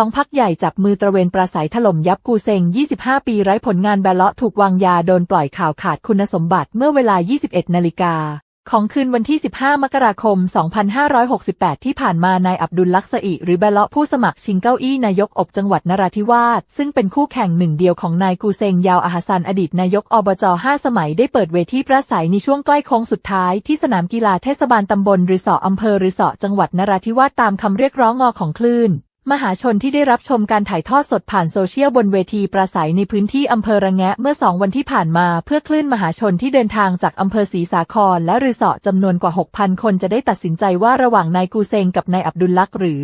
สองพักใหญ่จับมือตระเวนปราศัยถล่มยับกูเซง 25 ปีไร้ผลงานแบลเลาะถูกวางยาโดนปล่อยข่าวขาดคุณสมบัติเมื่อเวลา 21 นาฬิกาของคืนวันที่ 15 มกราคม 2568 ที่ผ่านมานายอับดุลลักษอิหรือแบลเลาะผู้สมัครชิงเก้าอี้นายกอบจังหวัดนราธิวาส ซึ่งเป็นคู่แข่งหนึ่งเดียวของนายกูเซงยาวอาฮัสซันอดีตนายกอบจ 5 สมัยได้เปิดเวทีประสัยในช่วงใกล้โค้งสุดท้ายที่สนามกีฬาเทศบาลตำบลรือสออำเภอรือสอจังหวัดนราธิวาสตามคำเรียกร้องงอของคลื่น มหาชนที่ได้รับชมการถ่ายทอดสดผ่านโซเชียลบนเวทีปราศัยในพื้นที่อำเภอระแงะเมื่อสองวันที่ผ่านมา เพื่อคลื่นมหาชนที่เดินทางจากอำเภอศรีสาครและรือสอจำนวนกว่า 6,000 คนจะได้ตัดสินใจว่าระหว่างนายกูเซงกับนายอับดุลลักษ์หรือ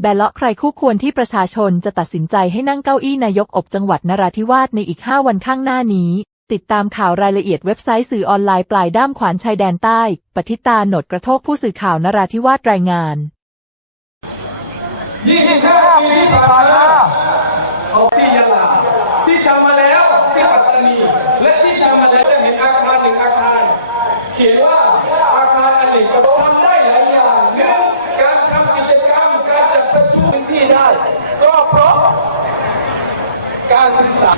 แบลเลาะใครคู่ควรที่ประชาชนจะตัดสินใจให้นั่งเก้าอี้นายกอบจังหวัดนราธิวาสในอีก 5 วันข้างหน้านี้ ติดตามข่าวรายละเอียดเว็บไซต์สื่อออนไลน์ปลายด้ามขวานชายแดนใต้ ปฏิตาโหนดกระโทกผู้สื่อข่าวนราธิวาสรายงาน 25 ปีที่ผ่านมาที่ยะลาที่ทำมาแล้วที่ปัตตานี และที่ทำมาแล้วจะเห็นอาคารหนึ่งอาคาร เขียนว่าอาคารอเนกประสงค์ทำได้หลายอย่างหนึ่งการทำกิจกรรมการจัดประชุมพื้นที่ได้ ก็เพราะการศึกษา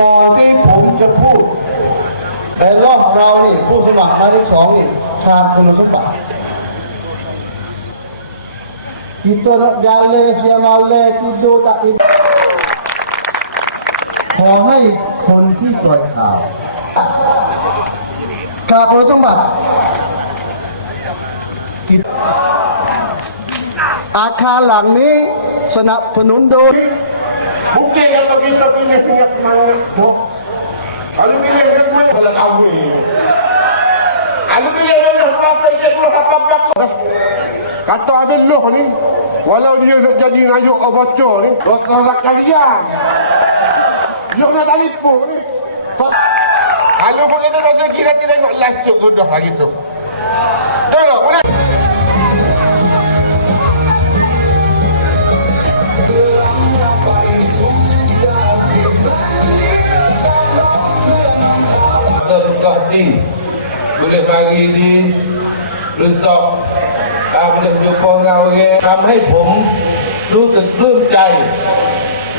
ก่อนที่ผมจะพูดแต่รอบเรานี่ผู้สมัครหมายเลขสองนี่ขาดคุณสมบัติ Kita nak jalan siapa malam tidur tak tidur ขอให้คนที่ปล่อยข่าวขาดคุณสมบัติอาคารหลังนี้สนับสนุนโดย Mungkin kalau kita pilih dengan semangat tu. Kalau pilih dengan semangat kalau tahu ni. Kalau pilih dengan rasa dia keluar apa apa. Kata Abel Loh ni, walau dia nak jadi Najib Obaco ni, dosa Zakaria. Kalian. Dia nak telefon ni. Kalau pun kita dosa kira kita tengok live tu, sudah lagi tu. Tolong, boleh? suka hati, boleh pagi ni, resok บริการดีหรือสอบตามเรื่องอยู่ของเราเงทำให้ผมรู้สึกปลื้มใจ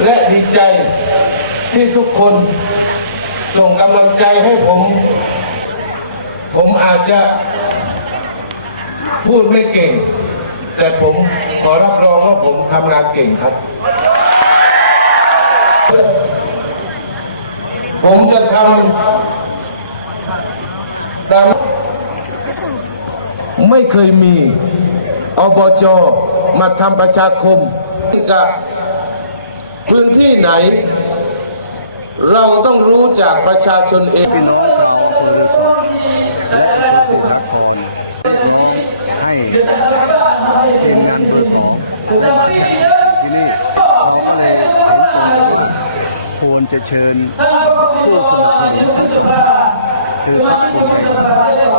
และดีใจที่ทุกคนส่งกำลังใจให้ผม ผมอาจจะพูดไม่เก่ง แต่ผมขอรับรองว่าผมทำงานเก่งครับ ผมจะทำดังไม่เคยมี อบจมาทำประชาคมกับพื้นที่ไหน เราต้องรู้จากประชาชนเองพี่น้องชาวอำเภอฤาษีและอำเภอศรีนครให้ทีมงานเบอร์สองที่นี่เราก็เลยเห็นตัวว่าควรจะเชิญผู้สนับสนุนทุกสมัครคือพรรคคน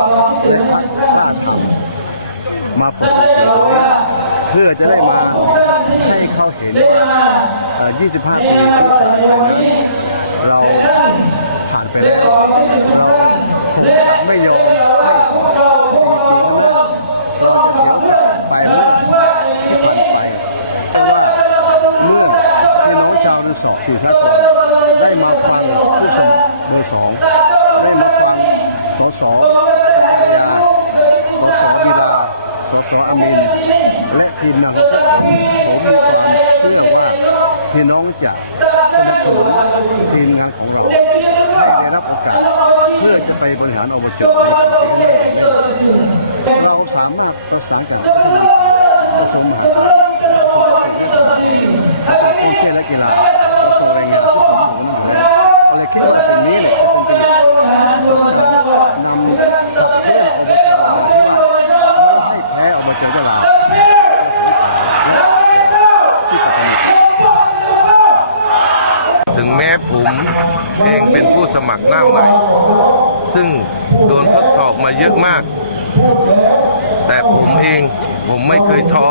อจะได้มาให้เขาเห็นว่า25 ปีที่ผ่านมาเราผ่านไปแล้วเราไม่ยอมให้สี่ปีข้างหน้เราจะเสียไปเรื่องที่ผ่านไปเพราะว่าเรื่องที่น้องชาวฤสอบสื่อสารได้มาฟังผู้สมัครเบอสองได้มาฟังสสภรรยาสสบิดาสสอามิน และทีมนำผมมีความเชื่อว่าพี่น้องจะสนับสนุนทีมงานของเราให้ได้รับโอกาสเพื่อจะไปบริหารอบจเราสามารถประสานกับกระทรวงมหา เองเป็นผู้สมัครหน้าใหม่ ซึ่งโดนทดสอบมาเยอะมาก แต่ผมเองผมไม่เคยท้อ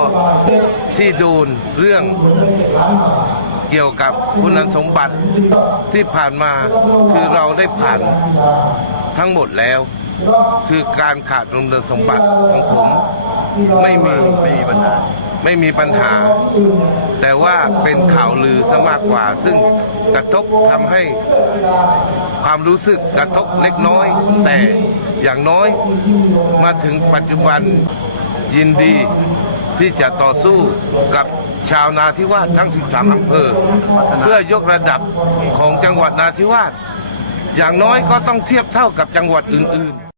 ที่โดนเรื่องเกี่ยวกับคุณสมบัติที่ผ่านมาคือเราได้ผ่านทั้งหมดแล้ว คือการขาดคุณสมบัติของผมไม่มีไม่มีปัญหา ไม่มีปัญหา แต่ว่าเป็นข่าวลือซะมากกว่า ซึ่งกระทบทำให้ความรู้สึกกระทบเล็กน้อย แต่อย่างน้อยมาถึงปัจจุบันยินดีที่จะต่อสู้กับชาวนาทิวาสทั้ง 13อำเภอ เพื่อยกระดับของจังหวัดนาทิวาสอย่างน้อยก็ต้องเทียบเท่ากับจังหวัดอื่น ๆ